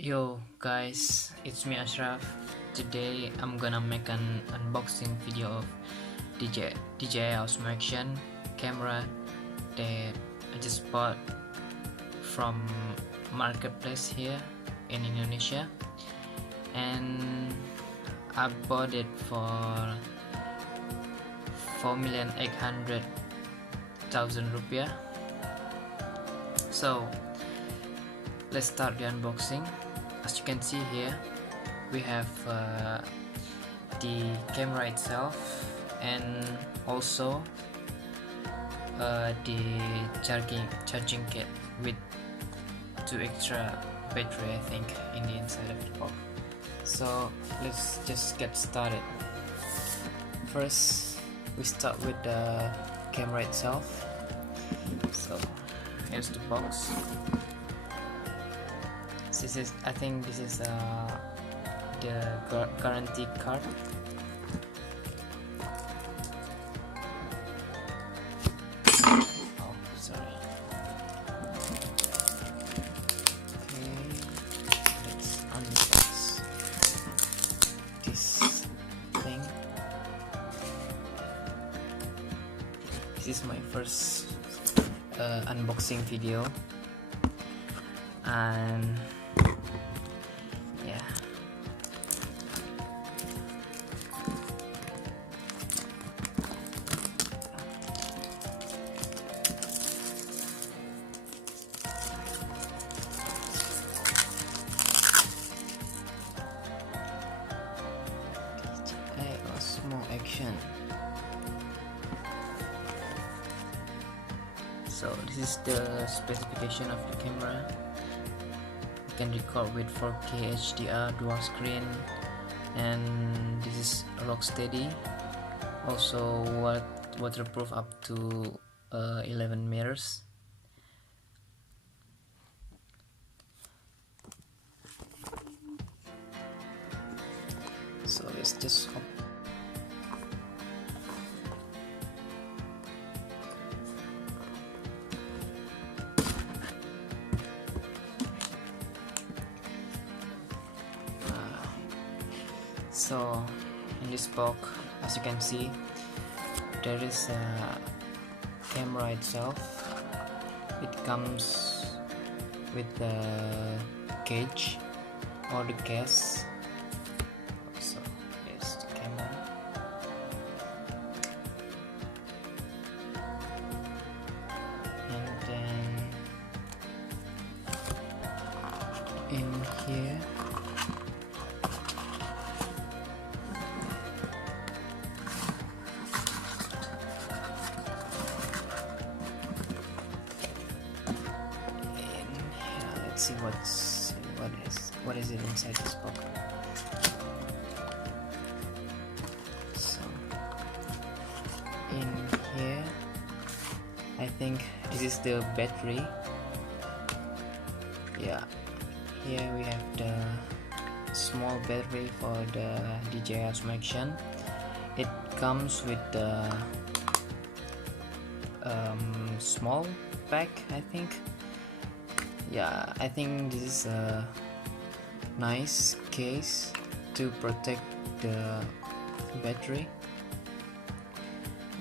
Yo guys, it's me Ashraf. Today I'm gonna make an unboxing video of DJI Osmo Action camera that I just bought from marketplace here in Indonesia, and I bought it for 4,800,000 rupiah. So let's start the unboxing. As you can see here, we have the camera itself and also the charging kit with 2 extra battery, I think, in the inside of the box. So let's just get started. First, we start with the camera itself. So here's the box. I think this is the guarantee card. Oh, sorry. Okay, let's unbox this thing. This is my first unboxing video, and yeah, DJI Osmo Action. So this is the specification of the camera. You can record with 4K HDR dual screen, and this is rock steady, also waterproof up to 11 meters. So let's just So in this box, as you can see, there is a camera itself. It comes with the cage or the case. So here's the camera. And then in here see what is it inside this box. So in here, I think this is the battery. Yeah, here we have the small battery for the DJI Osmo Action. It comes with the small pack, I think. Yeah, I think this is a nice case to protect the battery.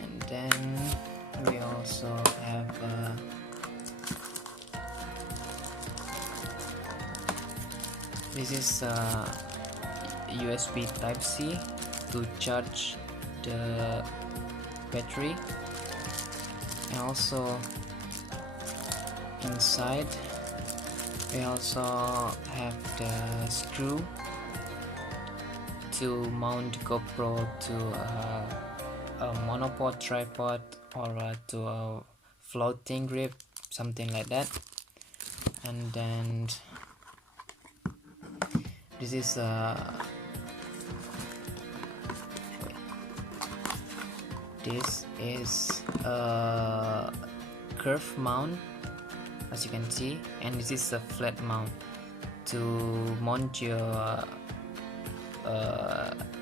And then we also have this is a USB Type-C to charge the battery, and also inside we also have the screw to mount GoPro to a monopod, tripod, or to a floating grip, something like that. And then this is a curve mount, as you can see, and this is a flat mount to mount your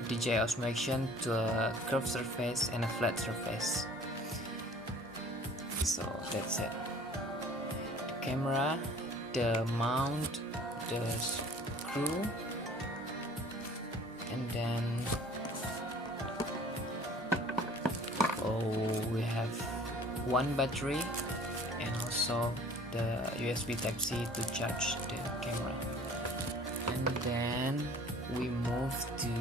DJI Osmo Action to a curved surface and a flat surface. So that's it. The camera, the mount, the screw, and then we have one battery and also the USB Type-C to charge the camera. And then we move to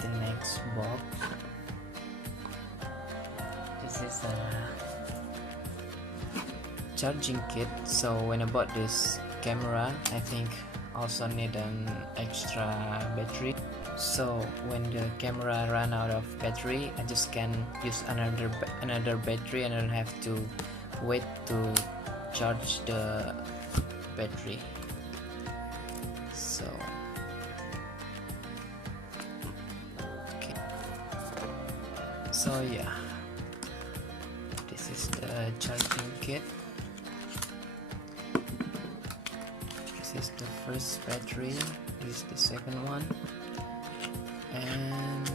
the next box. This is a charging kit. So when I bought this camera, I think also need an extra battery. So when the camera run out of battery, I just can use another battery and I don't have to wait to charge the battery. So okay, so yeah, this is the charging kit. This is the first battery, this is the second one, and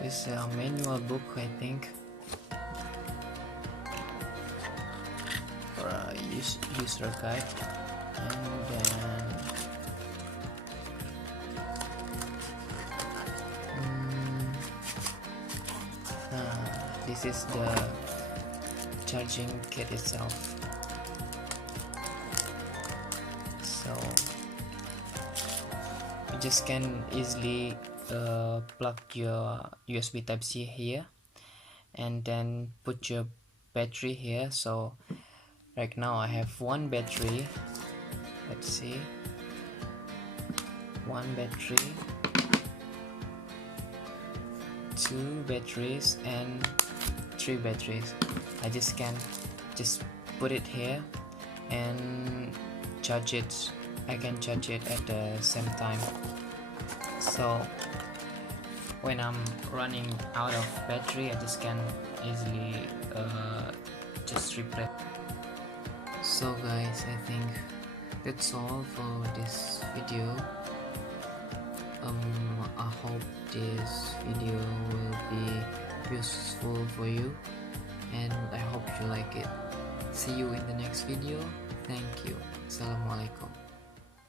this is a manual book, I think, for a user guide. And then this is the charging kit itself. So you just can easily plug your USB Type-C here and then put your battery here. So right now I have one battery, let's see, one battery, two batteries, and three batteries. I just can put it here and charge it. I can charge it at the same time. So when I'm running out of battery, I just can easily just replace. So guys, I think that's all for this video. I hope this video will be useful for you, and I hope you like it. See you in the next video. Thank you. Assalamualaikum.